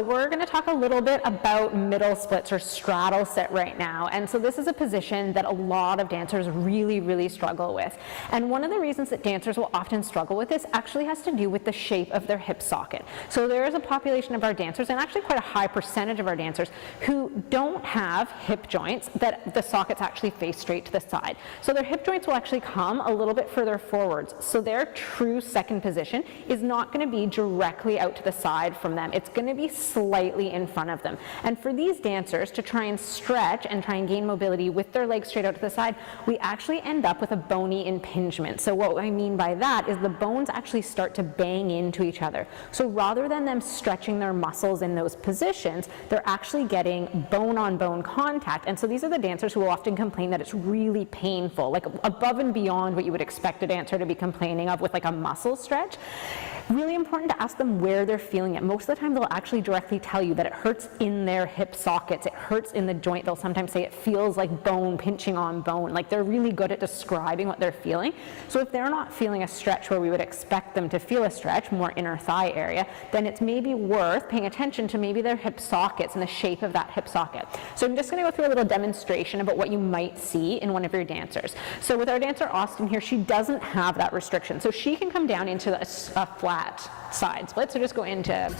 So we're going to talk a little bit about middle splits or straddle sit right now. And so this is a position that a lot of dancers really struggle with. And one of the reasons that dancers will often struggle with this actually has to do with the shape of their hip socket. So there is a population of our dancers, and actually quite a high percentage of our dancers, who don't have hip joints that the sockets actually face straight to the side. So their hip joints will actually come a little bit further forwards. So their true second position is not going to be directly out to the side from them. It's going to be slightly in front of them. And for these dancers to try and stretch and try and gain mobility with their legs straight out to the side, we actually end up with a bony impingement. So what I mean by that is the bones actually start to bang into each other. So rather than them stretching their muscles in those positions, they're actually getting bone-on-bone contact. And so these are the dancers who will often complain that it's really painful, like above and beyond what you would expect a dancer to be complaining of with like a muscle stretch. Really important to ask them where they're feeling it. Most of the time they'll actually directly tell you that it hurts in their hip sockets, it hurts in the joint. They'll sometimes say it feels like bone pinching on bone. Like they're really good at describing what they're feeling. So if they're not feeling a stretch where we would expect them to feel a stretch, more inner thigh area, then it's maybe worth paying attention to maybe their hip sockets and the shape of that hip socket. So I'm just going to go through a little demonstration about what you might see in one of your dancers. So with our dancer Austin here, she doesn't have that restriction. So she can come down into a flat side split. So just go into,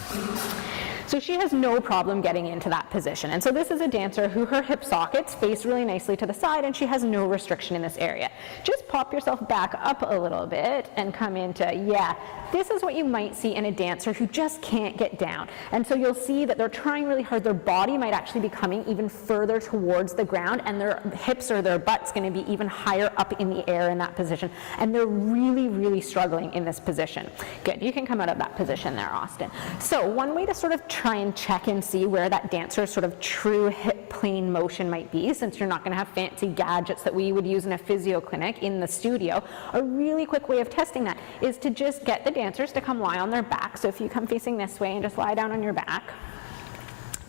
so she has no problem getting into that position. And so this is a dancer who her hip sockets face really nicely to the side and she has no restriction in this area. Just pop yourself back up a little bit and come into, yeah, this is what you might see in a dancer who just can't get down. And so you'll see that they're trying really hard. Their body might actually be coming even further towards the ground, and their hips or their butt's going to be even higher up in the air in that position. And they're really struggling in this position. Good, you can come out of that position there, Austin. So one way to sort of try and check and see where that dancer's sort of true hip plane motion might be, since you're not going to have fancy gadgets that we would use in a physio clinic in the studio, a really quick way of testing that is to just get the dancers to come lie on their back. So if you come facing this way and just lie down on your back.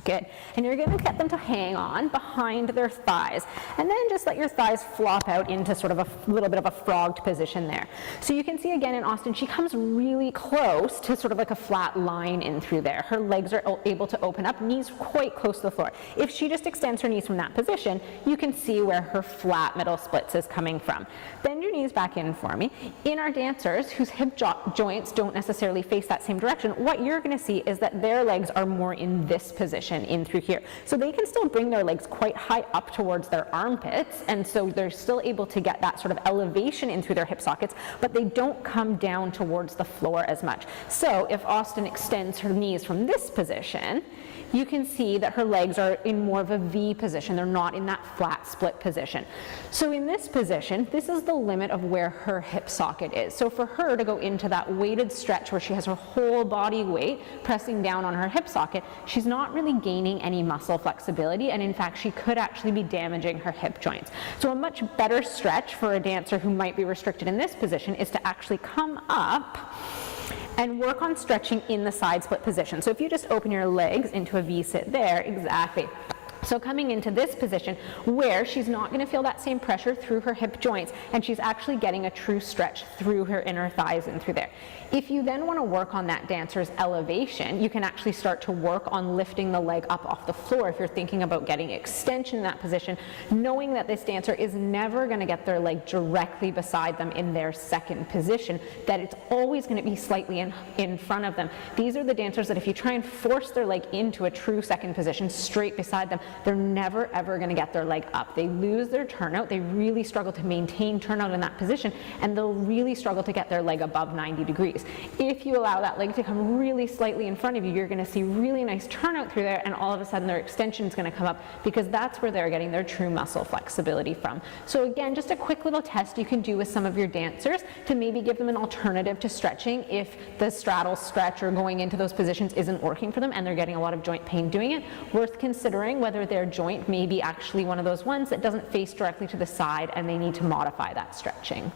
Good. And you're going to get them to hang on behind their thighs. And then just let your thighs flop out into sort of a little bit of a frogged position there. So you can see again in Austin, she comes really close to sort of like a flat line in through there. Her legs are able to open up, knees quite close to the floor. If she just extends her knees from that position, you can see where her flat middle splits is coming from. Bend your knees back in for me. In our dancers whose hip joints don't necessarily face that same direction, what you're going to see is that their legs are more in this position in through here. So they can still bring their legs quite high up towards their armpits, and so they're still able to get that sort of elevation in through their hip sockets, but they don't come down towards the floor as much. So if Austin extends her knees from this position, you can see that her legs are in more of a V position. They're not in that flat split position. So in this position, this is the limit of where her hip socket is. So for her to go into that weighted stretch where she has her whole body weight pressing down on her hip socket, she's not really gaining any muscle flexibility, and in fact she could actually be damaging her hip joints. So a much better stretch for a dancer who might be restricted in this position is to actually come up and work on stretching in the side split position. So if you just open your legs into a V sit there, exactly. So coming into this position where she's not going to feel that same pressure through her hip joints, and she's actually getting a true stretch through her inner thighs and through there. If you then want to work on that dancer's elevation, you can actually start to work on lifting the leg up off the floor if you're thinking about getting extension in that position, knowing that this dancer is never going to get their leg directly beside them in their second position, that it's always going to be slightly in front of them. These are the dancers that if you try and force their leg into a true second position straight beside them, they're never ever going to get their leg up. They lose their turnout, they really struggle to maintain turnout in that position, and they'll really struggle to get their leg above 90 degrees. If you allow that leg to come really slightly in front of you, you're going to see really nice turnout through there, and all of a sudden their extension is going to come up, because that's where they're getting their true muscle flexibility from. So again, just a quick little test you can do with some of your dancers to maybe give them an alternative to stretching if the straddle stretch or going into those positions isn't working for them and they're getting a lot of joint pain doing it. Worth considering whether their joint may be actually one of those ones that doesn't face directly to the side and they need to modify that stretching.